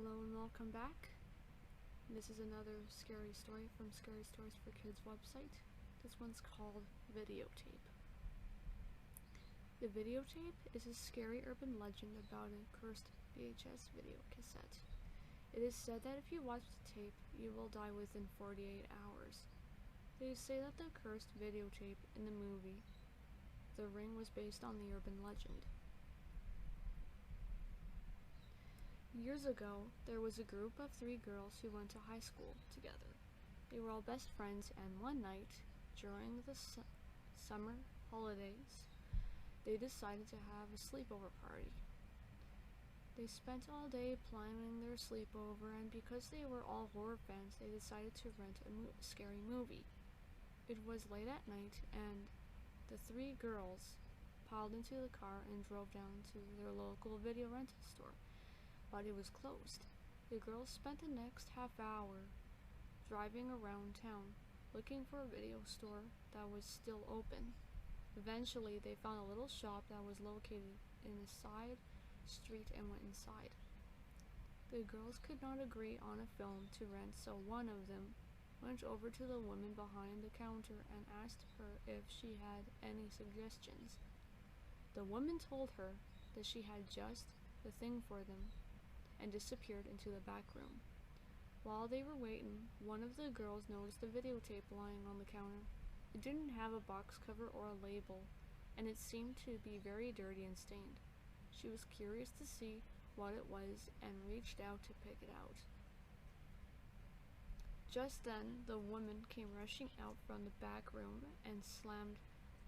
Hello and welcome back. This is another scary story from Scary Stories for Kids website. This one's called Videotape. The videotape is a scary urban legend about a cursed VHS video cassette. It is said that if you watch the tape, you will die within 48 hours. They say that the cursed videotape in the movie The Ring was based on the urban legend. Years ago, there was a group of 3 girls who went to high school together. They were all best friends, and one night, during the summer holidays, they decided to have a sleepover party. They spent all day planning their sleepover, and because they were all horror fans, they decided to rent a scary movie. It was late at night, and the 3 girls piled into the car and drove down to their local video rental store. But it was closed. The girls spent the next half hour driving around town, looking for a video store that was still open. Eventually, they found a little shop that was located in a side street and went inside. The girls could not agree on a film to rent, so one of them went over to the woman behind the counter and asked her if she had any suggestions. The woman told her that she had just the thing for them and disappeared into the back room. While they were waiting, one of the girls noticed the videotape lying on the counter. It didn't have a box cover or a label, and it seemed to be very dirty and stained. She was curious to see what it was and reached out to pick it out. Just then, the woman came rushing out from the back room and slammed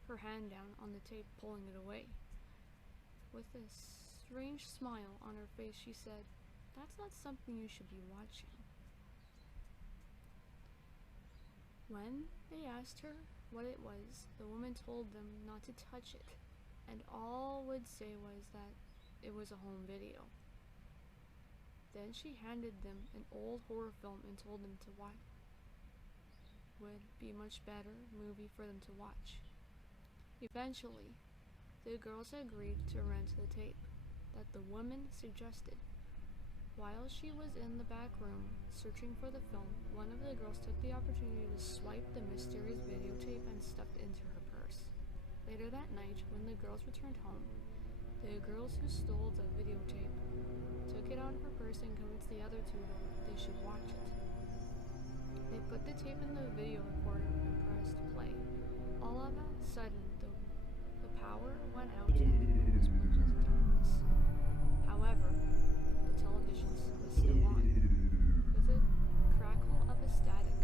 her hand down on the tape, pulling it away. With a strange smile on her face, she said, "That's not something you should be watching." When they asked her what it was, the woman told them not to touch it, and all would say was that it was a home video. Then she handed them an old horror film and told them to watch would be much better movie for them to watch. Eventually, the girls agreed to rent the tape that the woman suggested. While she was in the back room searching for the film, one of the girls took the opportunity to swipe the mysterious videotape and stuffed it into her purse. Later that night, when the girls returned home, the girls who stole the videotape took it out of her purse and convinced the other 2 that they should watch it. They put the tape in the video recorder and pressed play. All of a sudden, the power went out and the room was plunged into darkness. However, the television was still on. With a crackle of a static,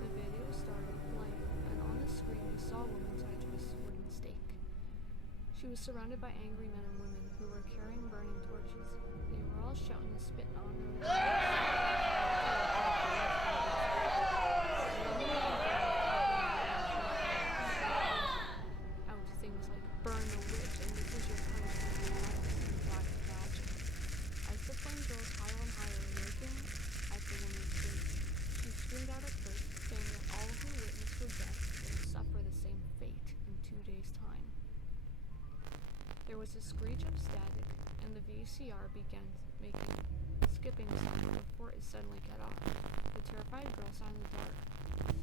the video started playing, and on the screen we saw a woman tied to a wooden stake. She was surrounded by angry men and women who were carrying burning torches. They were all shouting and spitting on her. Out things like "burn the witch" and "this is your punishment" and black magic. As the flames rose higher and higher, looking at the woman's face, she screamed out at first, saying that all who witnessed her death will suffer the same fate in 2 days' time. There was a screech of static, and the VCR began skipping sound before it suddenly cut off. The terrified girls sat in the dark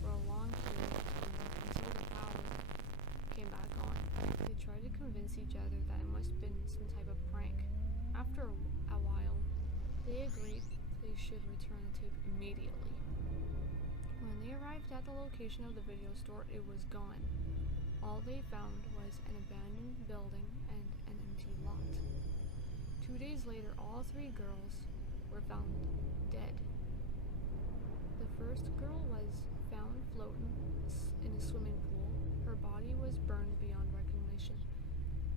for a long period of time until the power came back on. They tried to convince each other that it must have been some type of prank. After a while, they agreed they should return the tape immediately. When they arrived at the location of the video store, it was gone. All they found was an abandoned building and an empty lot. 2 days later, all 3 girls were found dead. The first girl was found floating in a swimming pool. Her body was burned beyond recognition.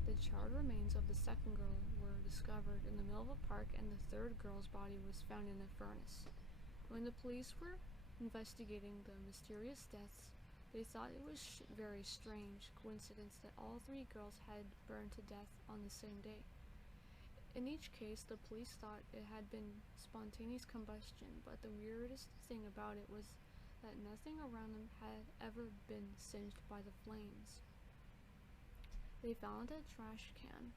The charred remains of the second girl were discovered in the middle of a park, and the third girl's body was found in a furnace. When the police were investigating the mysterious deaths, they thought it was very strange coincidence that all 3 girls had burned to death on the same day. In each case, the police thought it had been spontaneous combustion, but the weirdest thing about it was that nothing around them had ever been singed by the flames. They found a trash can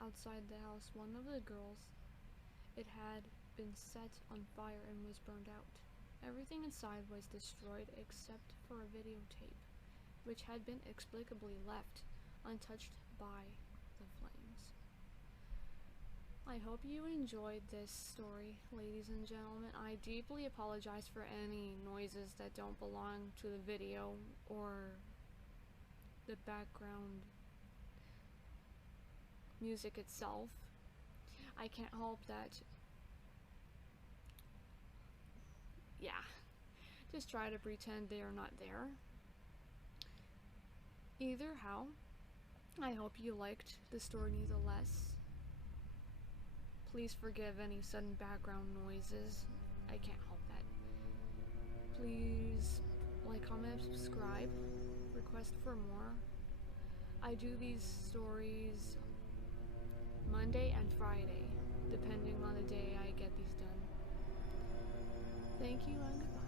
outside the house. One of the girls, it had been set on fire and was burned out. Everything inside was destroyed except for a videotape, which had been inexplicably left untouched by the flames. I hope you enjoyed this story, ladies and gentlemen. I deeply apologize for any noises that don't belong to the video or the background music itself. I can't help that. Yeah, just try to pretend they are not there. Either how, I hope you liked the story nevertheless. Please forgive any sudden background noises. I can't help that. Please like, comment, subscribe, request for more. I do these stories Monday and Friday, depending on the day I get these done. Thank you and goodbye.